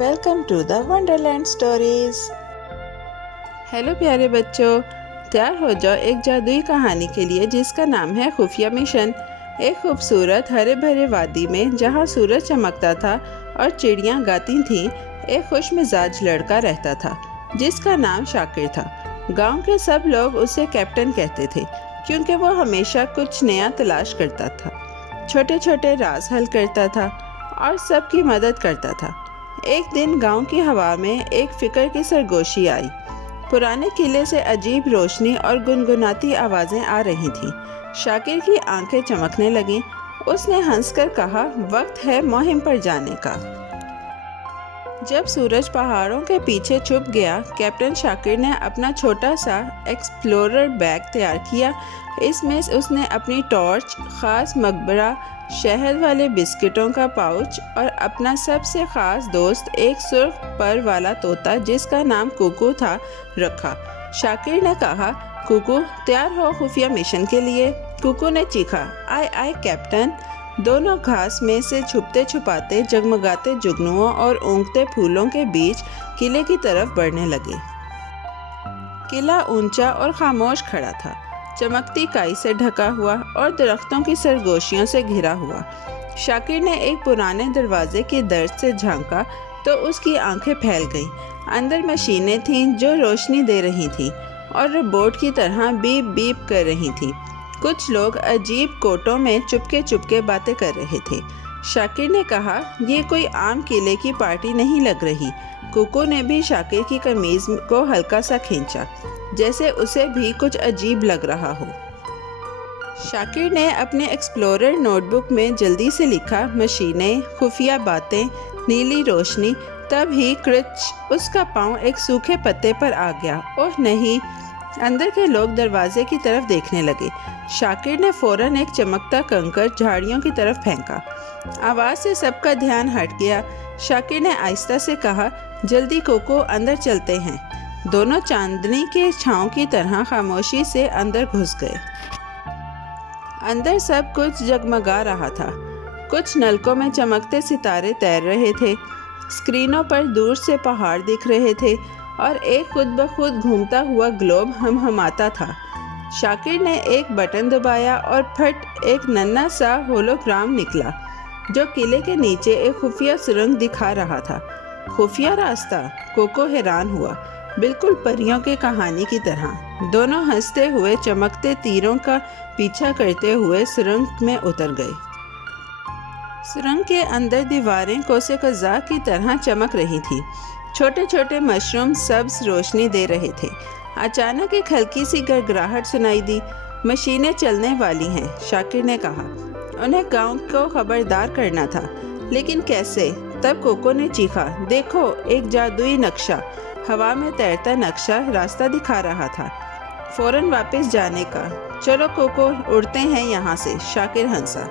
Welcome to the wonderland stories. Hello پیارے بچوں، تیار ہو جاؤ ایک جادوئی کہانی کے لیے جس کا نام ہے خفیہ مشن۔ ایک خوبصورت ہرے بھرے وادی میں جہاں سورج چمکتا تھا اور چڑیاں گاتی تھیں، ایک خوش مزاج لڑکا رہتا تھا جس کا نام شاکر تھا۔ گاؤں کے سب لوگ اسے کیپٹن کہتے تھے کیونکہ وہ ہمیشہ کچھ نیا تلاش کرتا تھا، چھوٹے چھوٹے راز حل کرتا تھا اور سب کی مدد کرتا تھا۔ ایک دن گاؤں کی ہوا میں ایک فکر کی سرگوشی آئی۔ پرانے قلعے سے عجیب روشنی اور گنگناتی آوازیں آ رہی تھیں۔ شاکر کی آنکھیں چمکنے لگیں۔ اس نے ہنس کر کہا، وقت ہے مہم پر جانے کا۔ جب سورج پہاڑوں کے پیچھے چھپ گیا، کیپٹن شاکر نے اپنا چھوٹا سا ایکسپلورر بیگ تیار کیا۔ اس میں اس نے اپنی ٹارچ، خاص مقبرہ، شہد والے بسکٹوں کا پاؤچ اور اپنا سب سے خاص دوست ایک سرخ پر والا طوطا جس کا نام کوکو تھا رکھا۔ شاکر نے کہا، کوکو تیار ہو خفیہ مشن کے لیے؟ کوکو نے چیخا، آئے آئے کیپٹن۔ دونوں گھاس میں سے چھپتے چھپاتے، جگمگاتے جگنوؤں اور اونگتے پھولوں کے بیچ قلعے کی طرف بڑھنے لگے۔ قلعہ اونچا اور خاموش کھڑا تھا، چمکتی کائی سے ڈھکا ہوا اور درختوں کی سرگوشیوں سے گھرا ہوا۔ شاکر نے ایک پرانے دروازے کی درز سے جھانکا تو اس کی آنکھیں پھیل گئیں۔ اندر مشینیں تھیں جو روشنی دے رہی تھیں اور روبوٹ کی طرح بیپ بیپ کر رہی تھیں۔ کچھ لوگ عجیب کوٹوں میں چپکے باتیں کر رہے تھے۔ شاکر نے کہا، یہ کوئی عام قلعے کی پارٹی نہیں لگ رہی۔ کوکو نے بھی شاکر کی قمیض کو ہلکا سا کھینچا، جیسے اسے بھی کچھ عجیب لگ رہا ہو۔ شاکر نے اپنے ایکسپلورر نوٹ بک میں جلدی سے لکھا، مشینیں، خفیہ باتیں، نیلی روشنی۔ تب ہی کرچ، اس کا پاؤں ایک سوکھے پتے پر آ گیا۔ اوہ نہیں! اندر کے لوگ دروازے کی طرف دیکھنے لگے۔ شاکر نے فوراً ایک چمکتا کنکر جھاڑیوں کی طرف پھینکا۔ آواز سے سب کا دھیان ہٹ گیا۔ شاکر نے آہستہ سے کہا، جلدی کوکو، اندر چلتے ہیں۔ دونوں چاندنی کے چھاؤں کی طرح خاموشی سے اندر گھس گئے۔ اندر سب کچھ جگمگا رہا تھا۔ کچھ نلکوں میں چمکتے ستارے تیر رہے تھے، اسکرینوں پر دور سے پہاڑ دکھ رہے تھے اور ایک خود بخود گھومتا ہوا گلوب ہمہماتا تھا۔ شاکر نے ایک بٹن دبایا اور پھٹ ایک ننھا سا ہولوگرام نکلا جو قلعے کے نیچے ایک خفیہ سرنگ دکھا رہا تھا۔ خفیہ راستہ؟ کوکو حیران ہوا، بالکل پریوں کی کہانی کی طرح۔ دونوں ہنستے ہوئے چمکتے تیروں کا پیچھا کرتے ہوئے سرنگ میں اتر گئے۔ سرنگ کے اندر دیواریں کوسے قزاق کی طرح چمک رہی تھیں۔ چھوٹے چھوٹے مشروم سبز روشنی دے رہے تھے۔ اچانک ایک ہلکی سی گڑگڑاہٹ سنائی دی۔ مشینیں چلنے والی ہیں، شاکر نے کہا۔ انہیں گاؤں کو خبردار کرنا تھا، لیکن کیسے؟ تب کوکو نے چیخا، دیکھو ایک جادوئی نقشہ! ہوا میں تیرتا نقشہ راستہ دکھا رہا تھا، فوراً واپس جانے کا۔ چلو کوکو، اڑتے ہیں یہاں سے۔ شاکر ہنسا۔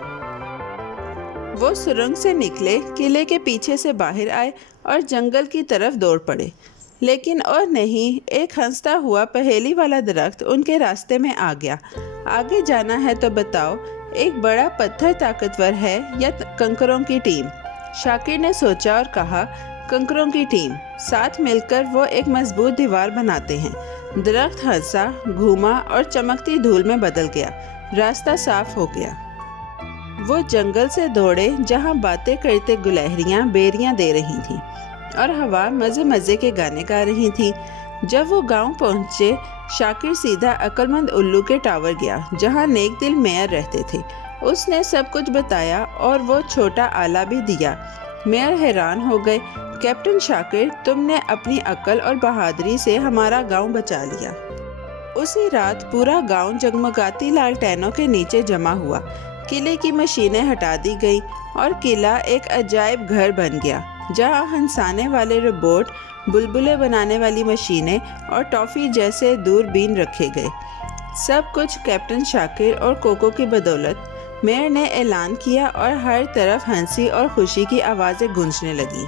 وہ سرنگ سے نکلے، قلعے کے پیچھے سے باہر آئے اور جنگل کی طرف دوڑ پڑے۔ لیکن اور نہیں، ایک ہنستا ہوا پہیلی والا درخت ان کے راستے میں آ گیا۔ آگے جانا ہے تو بتاؤ، ایک بڑا پتھر طاقتور ہے یا کنکروں کی ٹیم؟ شاکر نے سوچا اور کہا، کنکروں کی ٹیم۔ ساتھ مل کر وہ ایک مضبوط دیوار بناتے ہیں۔ درخت ہنسا، گھوما اور چمکتی دھول میں بدل گیا۔ راستہ صاف ہو گیا۔ وہ جنگل سے دوڑے جہاں باتیں کرتے گلہریاں بیریاں دے رہی تھیں اور ہوا مزے مزے کے گانے گا رہی تھی۔ جب وہ گاؤں پہنچے، شاکر سیدھا عقل مند الو کے ٹاور گیا جہاں نیک دل میئر رہتے تھے۔ اس نے سب کچھ بتایا اور وہ چھوٹا آلہ بھی دیا۔ میئر حیران ہو گئے، کیپٹن شاکر، تم نے اپنی عقل اور بہادری سے ہمارا گاؤں بچا لیا۔ اسی رات پورا گاؤں جگمگاتی لالٹینوں کے نیچے جمع ہوا۔ قلعے کی مشینیں ہٹا دی گئیں اور قلعہ ایک عجائب گھر بن گیا جہاں ہنسانے والے روبوٹ، بلبلے بنانے والی مشینیں اور ٹافی جیسے دوربین رکھے گئے۔ سب کچھ کیپٹن شاکر اور کوکو کی بدولت، میئر نے اعلان کیا اور ہر طرف ہنسی اور خوشی کی آوازیں گونجنے لگیں۔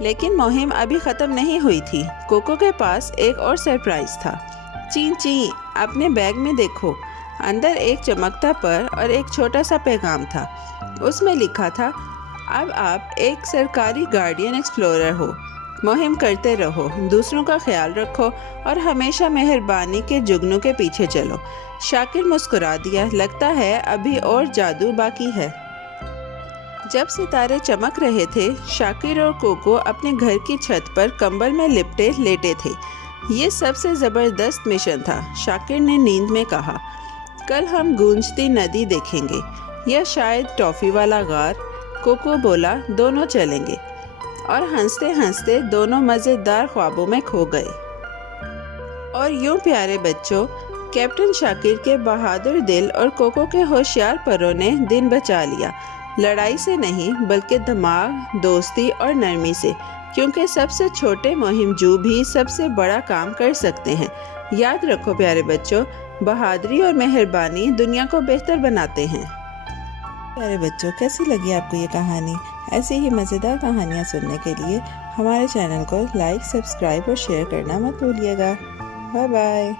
لیکن مہم ابھی ختم نہیں ہوئی تھی۔ کوکو کے پاس ایک اور سرپرائز تھا۔ چین چین، اپنے بیگ میں دیکھو۔ اندر ایک چمکتا پر اور ایک چھوٹا سا پیغام تھا۔ اس میں لکھا تھا، اب آپ ایک سرکاری گارڈین ایکسپلورر ہو، مہم کرتے رہو، دوسروں کا خیال رکھو اور ہمیشہ مہربانی کے جگنوں کے پیچھے چلو۔ شاکر مسکرا دیا، لگتا ہے ابھی اور جادو باقی ہے۔ جب ستارے چمک رہے تھے، شاکر اور کوکو اپنے گھر کی چھت پر کمبل میں لپٹے لیٹے تھے۔ یہ سب سے زبردست مشن تھا، شاکر نے نیند میں کہا۔ کل ہم گونجتی ندی دیکھیں گے یا شاید ٹافی والا غار، کوکو بولا۔ دونوں چلیں گے۔ اور ہنستے ہنستے دونوں مزیدار خوابوں میں کھو گئے۔ اور یوں پیارے بچوں، کیپٹن شاکر کے بہادر دل اور کوکو کے ہوشیار پروں نے دن بچا لیا، لڑائی سے نہیں بلکہ دماغ، دوستی اور نرمی سے، کیونکہ سب سے چھوٹے مہم جو بھی سب سے بڑا کام کر سکتے ہیں۔ یاد رکھو پیارے بچوں، بہادری اور مہربانی دنیا کو بہتر بناتے ہیں۔ پیارے بچوں، کیسی لگی آپ کو یہ کہانی؟ ایسی ہی مزیدار کہانیاں سننے کے لیے ہمارے چینل کو لائک، سبسکرائب اور شیئر کرنا مت بھولیے گا۔ Bye bye.